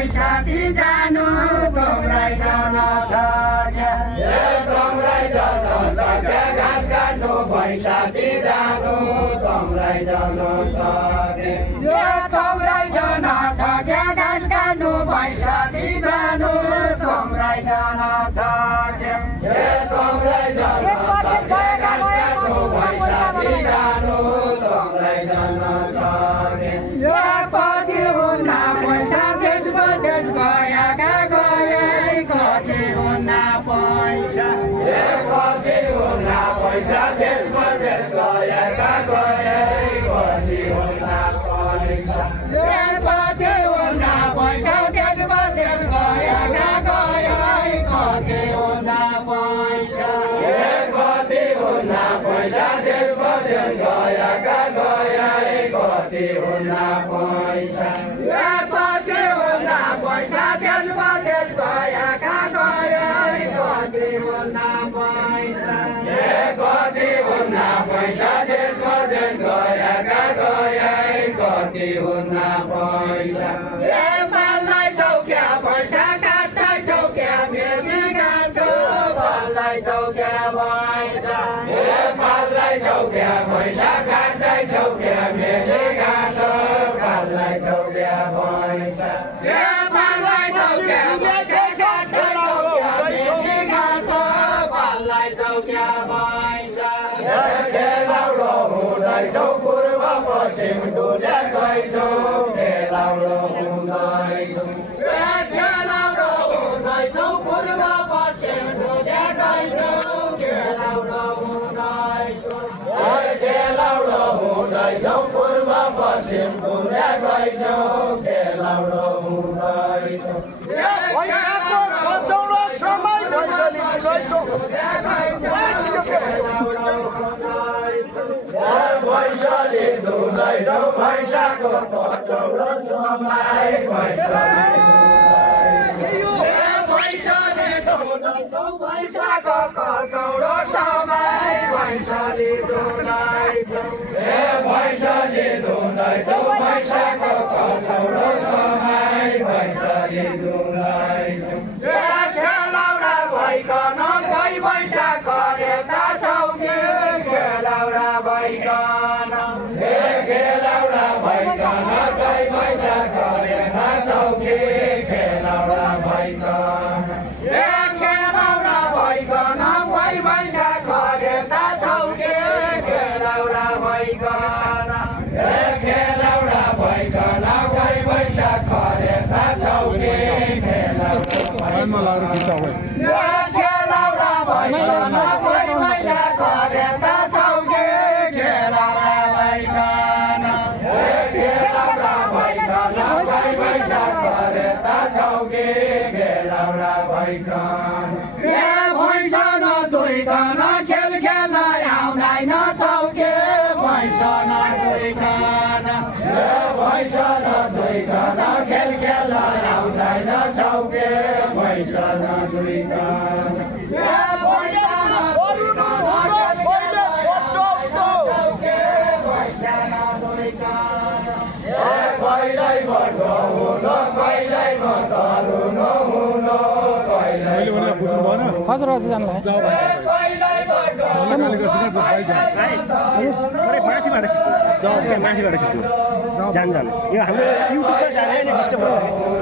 पैसा दि जानु तँलाई जान छ क्या तँलाई जान छ क्या घाँस काट्नु पैसा दि जानु तँलाई जान छ क्या तँलाई जान छ क्या घाँस काट्नु पैसा दि जानु तँलाई जान छ क्या तँलाई जान छ क्या घाँस काट्नु पैसा दि जानु तँलाई जान छ क्या कति हुन्न पैसा देश परदेश गएका गए कति हुन्न पैसा कति हुन्न पैसा देश परदेश गएका गए कति हुन्न पैसा कति हुन्न पैसा देश परदेश गएका गए कति हुन्न पैसा कति हुन्न पैसा देश परदेश गएका गए कति हुन्न पैसा कति हुन्न पैसा देश परदेश गएका गए कति हुन्न पैसा कति हुन्न पैसा देश परदेश गएका गए कति हुन्न पैसा पाललाई चौक्या पैसा काट्दैछौ क्या मेली गाँसो पाललाई चौक्या पैसा पाललाई चौक्या पैसा काट्दैछौ क्या मेली गाँसो पाललाई चौक्या पैसा पाललाई चौक्या पैसा काट्दैछौ क्या मेली गाँसो पाललाई चौक्या पैसा खेलाउरो हुँदैछौ पूर्व पश्चिम डुल्याएछौ खेलाउरो हुँदैछौ खेलाउरो हुँदैछौ पूर्व पश्चिम डुल्याएछौ खेलाउरो हुँदैछौ खेलाउरो हुँदैछौ पूर्व पश्चिम डुल्याएछौ खेलाउरो हुँदैछौ पैसाले धुँदैछौ पैसाको कचौरो समय पैसाले धुँदैछौ पैसाको कचौरो समय पैसाले धुँदैछौ पैसाले धुँदैछौ पैसाको कचौरो समय पैसाले धुँदैछौ खेलाउडा भइकन खै पैसा खरेता छौ कि खेलाउडा भइकन खेलाउडा भइकन खै पैसा खरेता छौ कि खेलाउडा भइकन खेलाउडा भइकन खै पैसा खरेता छौ कि खेलाउडा भइकन खेलाउडा भइकन खै पैसा खरेता छौ कि खेलाउडा खेलाउडा भइकन खै पैसा खरेता छौ कि खेलाउडा भइकन खेलाउडा भइकन खै पैसा खरेता छौ कि खेलाउडा भइकन पैसा नधोइकन खेल खेल्न आउँदैन छौ कि पैसा नधोइकन पैसा नधोइकन खेल खेल्न आउँदैन छौ कि पैसा नधोइकन कहिल्यै बढ्दो हुनु कहिल्यै मतरुनु हुनु कहिल्यै हजुर हजुर जानु माथिबाट खिच्नु जान यो हाम्रो युट्युबमा जाने डिस्टर्ब हुन्छ